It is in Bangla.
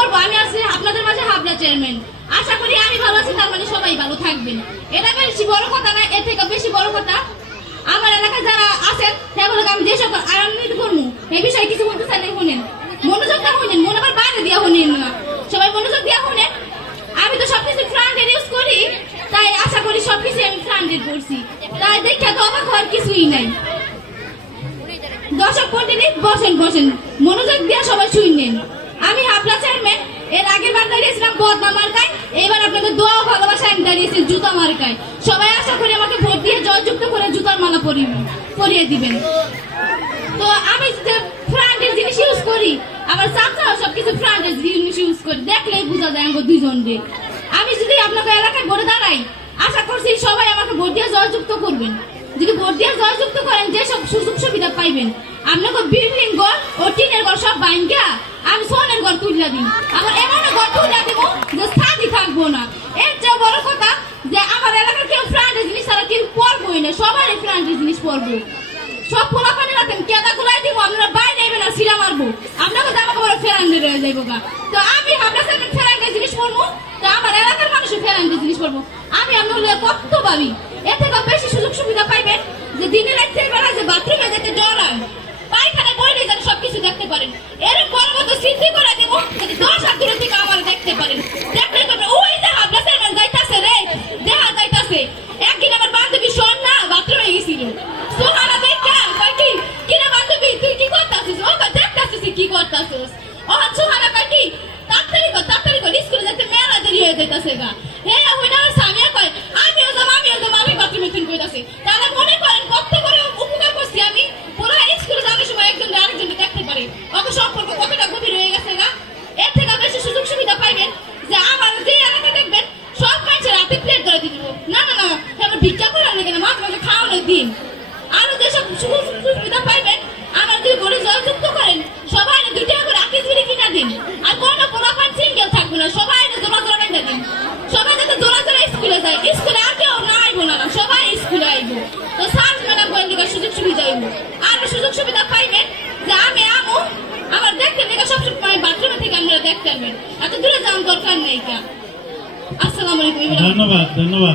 করব, আমি আছি আপনাদের মাঝে চেয়ারম্যান। আশা করি আমি ভালো আছি, তার মানে সবাই ভালো থাকবেন। এটা বেশি বড় কথা না, এর থেকে বেশি বড় কথা, আমার এলাকায় যারা আছেন আমি যে সকল এই বিষয়ে কিছু বলতে চাইলে শুনেন। শুনেন, মনে আবার বাইরে শুনেন না। সবাই মনোযোগ দিয়া শুনেন। আমি তো সবকিছু ফ্রান্ডের ইউজ করি, তাই আশা করি সবকিছু আমি ফ্রান্ডের করছি। তাই দেখে তো অবাক হওয়ার কিছুই নাই। দর্শক মন্ডলী, বসেন বসেন। মনোযোগ দিয়ে সবাই শুনলেন আমি হাবলা চেয়ারম্যান এর আগের বদনা মার্কায় এবার আপনাদের দোয়া ভালোবাসা আমি দাঁড়িয়েছি জুতা মার্কায়। সবাই আশা করি আমাকে ভোট দিয়ে জয়যুক্ত করে জুতার মালা পরিয়ে দিবেন। তো আমি ফ্রান্ডের জিনিস ইউজ করি, আবার চাচাও সবকিছু ফ্রান্ডের জিনিস ইউজ করি, দেখলেই বোঝা যায় আমাকে দুইজনকে আমি যদি আপনাকে এলাকায় ভোটে দাঁড়াই, আশা করছি সবাই আমাকে ভোট দিয়ে জয়যুক্ত করবেন। যদি ভোট দিয়ে জয়যুক্ত করেন যে সব সুযোগ সুবিধা পাইবেন, আপনাকে বিল্ডিং ঘর ও টিনের ঘর সব বাইঙ্গা আমি সোনের ঘর তুলিয়া দিই আমার এমন ঘর তুলিয়া দিব যে স্থায়ী না। এর চেয়ে বড় কথা যে আমার এলাকার কেউ ফ্রান্ডের জিনিস তারা কেউ পরবই না। সবারই ফ্রান্ডের জিনিস পরবো। সব পানি রাখেন কেদা গুলাই দিব, আপনারা বাইরে নেবেন আর সিরা মারবো। আপনাকে জামা কাপড় ফেরান রয়ে যাইবো গা। তো আমি আপনার সাথে ফেরান জিনিস পরবো, তো আমার এলাকার মানুষও ফেরান জিনিস পরবো। আমি আপনার কত পাবি এর থেকে বেশি সুযোগ সুবিধা পাইবেন যে দিনে রাত্রে বেলা যে বাথরুমে যেতে ডরান পায়খানায় বইলে যেন সবকিছু দেখতে পারেন এরকম বড় মতো সিদ্ধি করে দিব যদি দশ হাত দূরে থেকে আমার দেখতে পারেন দেখলে করবেন ওই যে আপনার সেরমান যাইতাছে রে দেখা যাইতাছে একদিন আমার বান্ধবী শোন না বাথরুমে গেছিল সোহানা দেখা কয় কি কিরে বান্ধবী তুই কি করতাছিস ও কয় দেখতাছিস কি করতাছিস ও সোহানা কয় কি তাড়াতাড়ি কর তাড়াতাড়ি কর স্কুলে যেতে মেলা দেরি হয়ে যাইতাছে গা হে ওই না আমার স্বামী কয় আমিও যাব আমিও যাব আমি বাথরুমে তুই কইতাছি তাহলে মনে করেন কত করে উপকার করছি আমি পুরো স্কুলে যাওয়ার সময় একজন আরেকজনকে দেখতে পারি ওকে সম্পর্ক কতটা গভীর হয়ে গেছে গা এর থেকে বেশি সুযোগ সুবিধা পাইবেন যে আমার যে এলাকা দেখবেন সব মানুষের হাতে প্লেট ধরে দিয়ে দিব না না না এবার ভিক্ষা করে আনলে কেন মাঝে মাঝে খাওয়ানোর দিন আরও যেসব সুযোগ সুবিধা পাইবেন আমার দুই বলে জয়যুক্ত করেন সবাই দুই টাকা করে আকিস বিড়ি কিনা দিন আর কোনো পোলাপান সিঙ্গেল থাকবে না সবাই জোড়া জোড়া বেঁধে দিন সবাই যাতে জোড়া জোড়া স্কুলে যায় স্কুলে আর কেউ না আইবো না সবাই স্কুলে আইবো তো সার্চ ম্যাডাম বলেন দিবা সুযোগ সুবিধা আইবো আর সুযোগ সুবিধা পাইবেন যে আমি আমু আমার দেখতে দেখে সবসময় বাথরুমে থেকে আমরা দেখতে পারবেন এত দূরে যাওয়ার দরকার নেই কা আসসালামু আলাইকুম ধন্যবাদ ধন্যবাদ।